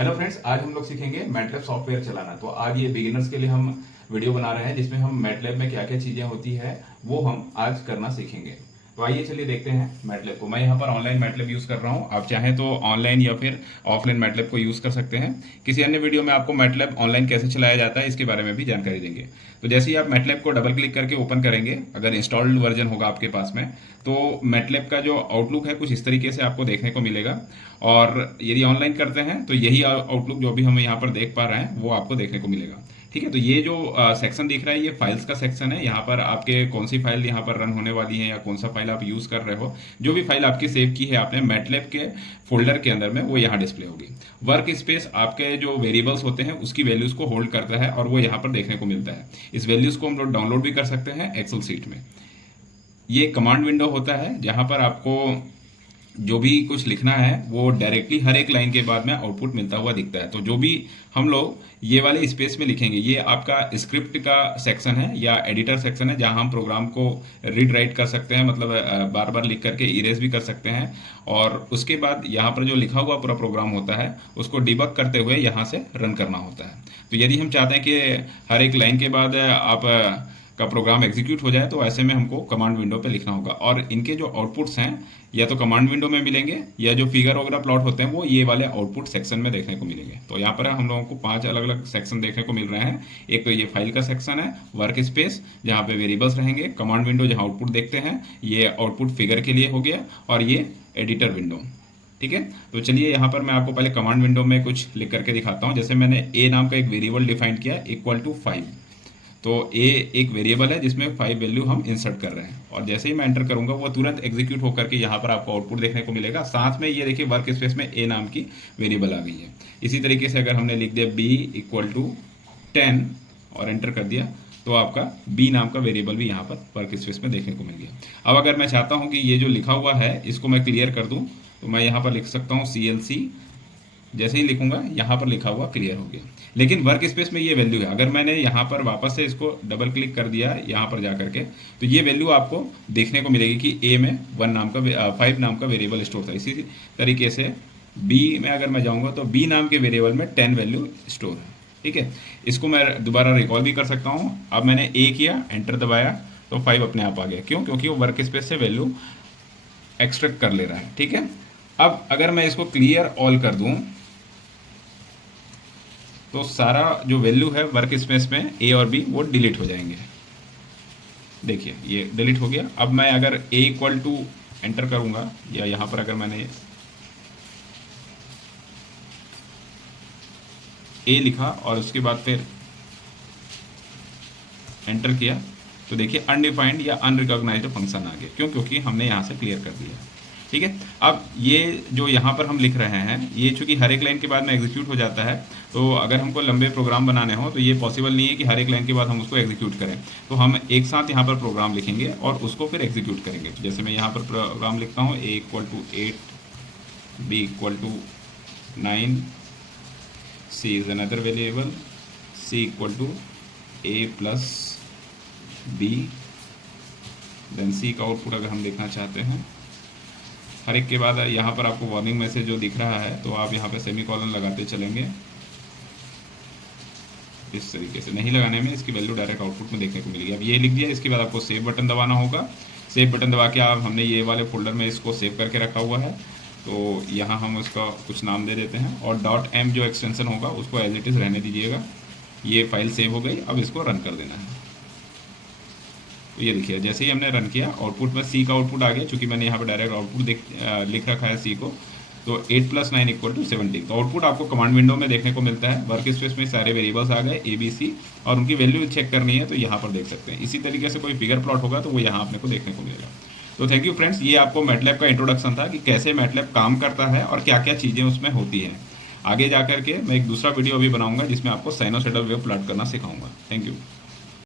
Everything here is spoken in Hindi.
हेलो फ्रेंड्स, आज हम लोग सीखेंगे मैटलैब सॉफ्टवेयर चलाना। तो आज ये बिगिनर्स के लिए हम वीडियो बना रहे हैं जिसमें हम मैटलैब में क्या क्या चीजें होती है वो हम आज करना सीखेंगे। तो आइए चलिए देखते हैं मैटलैब को। मैं यहाँ पर ऑनलाइन मैटलैब यूज कर रहा हूँ। आप चाहें तो ऑनलाइन या फिर ऑफलाइन मैटलैब को यूज कर सकते हैं। किसी अन्य वीडियो में आपको मैटलैब ऑनलाइन कैसे चलाया जाता है इसके बारे में भी जानकारी देंगे। तो जैसे ही आप मैटलैब को डबल क्लिक करके ओपन करेंगे, अगर इंस्टॉल्ड वर्जन होगा आपके पास में, तो मैटलैब का जो आउटलुक है कुछ इस तरीके से आपको देखने को मिलेगा। और यदि ऑनलाइन करते हैं तो यही आउटलुक जो भी हम यहाँ पर देख पा रहे हैं वो आपको देखने को मिलेगा। ठीक है, तो ये जो सेक्शन दिख रहा है ये फाइल्स का सेक्शन है। यहाँ पर आपके कौन सी फाइल यहाँ पर रन होने वाली है या कौन सा फाइल आप यूज कर रहे हो, जो भी फाइल आपकी सेव की है आपने मैटलैब के फोल्डर के अंदर में, वो यहाँ डिस्प्ले होगी। वर्क स्पेस आपके जो वेरिएबल्स होते हैं उसकी वैल्यूज को होल्ड करता है और वो यहाँ पर देखने को मिलता है। इस वैल्यूज को हम लोग डाउनलोड भी कर सकते हैं एक्सेल सीट में। ये कमांड विंडो होता है जहां पर आपको जो भी कुछ लिखना है वो डायरेक्टली हर एक लाइन के बाद में आउटपुट मिलता हुआ दिखता है। तो जो भी हम लोग ये वाले स्पेस में लिखेंगे, ये आपका स्क्रिप्ट का सेक्शन है या एडिटर सेक्शन है जहां हम प्रोग्राम को रीड राइट कर सकते हैं, मतलब बार बार लिख करके इरेज भी कर सकते हैं। और उसके बाद यहाँ पर जो लिखा हुआ पूरा प्रोग्राम होता है उसको डिबग करते हुए यहाँ से रन करना होता है। तो यदि हम चाहते हैं कि हर एक लाइन के बाद आप का प्रोग्राम एग्जीक्यूट हो जाए तो ऐसे में हमको कमांड विंडो पे लिखना होगा। और इनके जो आउटपुट्स हैं या तो कमांड विंडो में मिलेंगे या जो फिगर वगैरह प्लॉट होते हैं वो ये वाले आउटपुट सेक्शन में देखने को मिलेंगे। तो यहाँ पर हम लोगों को 5 अलग अलग सेक्शन देखने को मिल रहे हैं। एक तो ये फाइल का सेक्शन है, वर्क स्पेस जहाँ पे वेरिएबल्स रहेंगे, कमांड विंडो जहाँ आउटपुट देखते हैं, ये आउटपुट फिगर के लिए हो गया, और ये एडिटर विंडो। ठीक है, तो चलिए यहाँ पर मैं आपको पहले कमांड विंडो में कुछ लिख करके दिखाता हूँ। जैसे मैंने ए नाम का एक वेरिएबल डिफाइन किया इक्वल टू 5। तो ए एक वेरिएबल है जिसमें 5 वैल्यू हम इंसर्ट कर रहे हैं, और जैसे ही मैं एंटर करूंगा वो तुरंत एग्जीक्यूट होकर के यहाँ पर आपको आउटपुट देखने को मिलेगा। साथ में ये देखिए वर्क स्पेस में ए नाम की वेरिएबल आ गई है। इसी तरीके से अगर हमने लिख दिया बी इक्वल टू 10 और एंटर कर दिया तो आपका बी नाम का वेरिएबल भी यहाँ पर वर्क स्पेस में देखने को मिल गया। अब अगर मैं चाहता हूँ कि ये जो लिखा हुआ है इसको मैं क्लियर कर दूँ तो मैं यहाँ पर लिख सकता हूँ CLC। जैसे ही लिखूंगा यहाँ पर लिखा हुआ क्लियर हो गया। लेकिन वर्क स्पेस में ये वैल्यू है। अगर मैंने यहाँ पर वापस से इसको डबल क्लिक कर दिया यहाँ पर जा करके तो ये वैल्यू आपको देखने को मिलेगी कि ए में 5 नाम का वेरिएबल स्टोर था। इसी तरीके से बी में अगर मैं जाऊँगा तो बी नाम के वेरिएबल में 10 वैल्यू स्टोर है। ठीक है, इसको मैं दोबारा रिकॉल भी कर सकता हूँ। अब मैंने ए किया, एंटर दबाया तो 5 अपने आप आ गया। क्यों? क्योंकि वो वर्क स्पेस से वैल्यू एक्सट्रैक्ट कर ले रहा है। ठीक है, अब अगर मैं इसको क्लियर ऑल कर दूं तो सारा जो वैल्यू है वर्क स्पेस में ए और बी वो डिलीट हो जाएंगे। देखिए ये डिलीट हो गया। अब मैं अगर ए इक्वल टू एंटर करूंगा या यहाँ पर अगर मैंने ए लिखा और उसके बाद फिर एंटर किया तो देखिए अनडिफाइंड या अनरिकॉग्नाइज्ड फंक्शन आ गया। क्यों? क्योंकि हमने यहाँ से क्लियर कर दिया। ठीक है, अब ये जो यहाँ पर हम लिख रहे हैं ये चूंकि हर एक लाइन के बाद में एग्जीक्यूट हो जाता है, तो अगर हमको लंबे प्रोग्राम बनाने हो तो ये पॉसिबल नहीं है कि हर एक लाइन के बाद हम उसको एग्जीक्यूट करें। तो हम एक साथ यहाँ पर प्रोग्राम लिखेंगे और उसको फिर एग्जीक्यूट करेंगे। तो जैसे मैं यहाँ पर प्रोग्राम लिखता हूँ A equal to 8, B equal to 9, C is another variable, C equal to A plus B. Then C का आउटपुट अगर हम देखना चाहते हैं हर एक के बाद यहाँ पर आपको वार्निंग मैसेज जो दिख रहा है तो आप यहाँ पे सेमीकोलन लगाते चलेंगे। इस तरीके से नहीं लगाने में इसकी वैल्यू डायरेक्ट आउटपुट में देखने को मिलेगी। अब ये लिख दिया, इसके बाद आपको सेव बटन दबाना होगा। सेव बटन दबा के आप हमने ये वाले फोल्डर में इसको सेव करके रखा हुआ है तो यहाँ हम उसका कुछ नाम दे देते हैं और .m जो एक्सटेंशन होगा उसको एज इट इज़ रहने दीजिएगा। ये फाइल सेव हो गई। अब इसको रन कर देना है। तो ये देखिए जैसे ही हमने रन किया आउटपुट में सी का आउटपुट आ गया। चूंकि मैंने यहाँ पर डायरेक्ट आउटपुट लिख रखा है सी को, तो 8 + 9 = 17। तो आउटपुट आपको कमांड विंडो में देखने को मिलता है। वर्क स्पेस में सारे वेरिएबल्स आ गए ABC और उनकी वैल्यू चेक करनी है तो यहाँ पर देख सकते हैं। इसी तरीके से कोई फिगर प्लॉट होगा तो वो यहाँ अपने को देखने को मिलेगा। तो थैंक यू फ्रेंड्स, ये आपको मैटलैब का इंट्रोडक्शन था कि कैसे मैटलैब काम करता है और क्या क्या चीज़ें उसमें होती हैं। आगे जा करके मैं एक दूसरा वीडियो अभी बनाऊंगा जिसमें आपको साइनोसॉइडल वेव प्लॉट करना सिखाऊंगा। Thank you.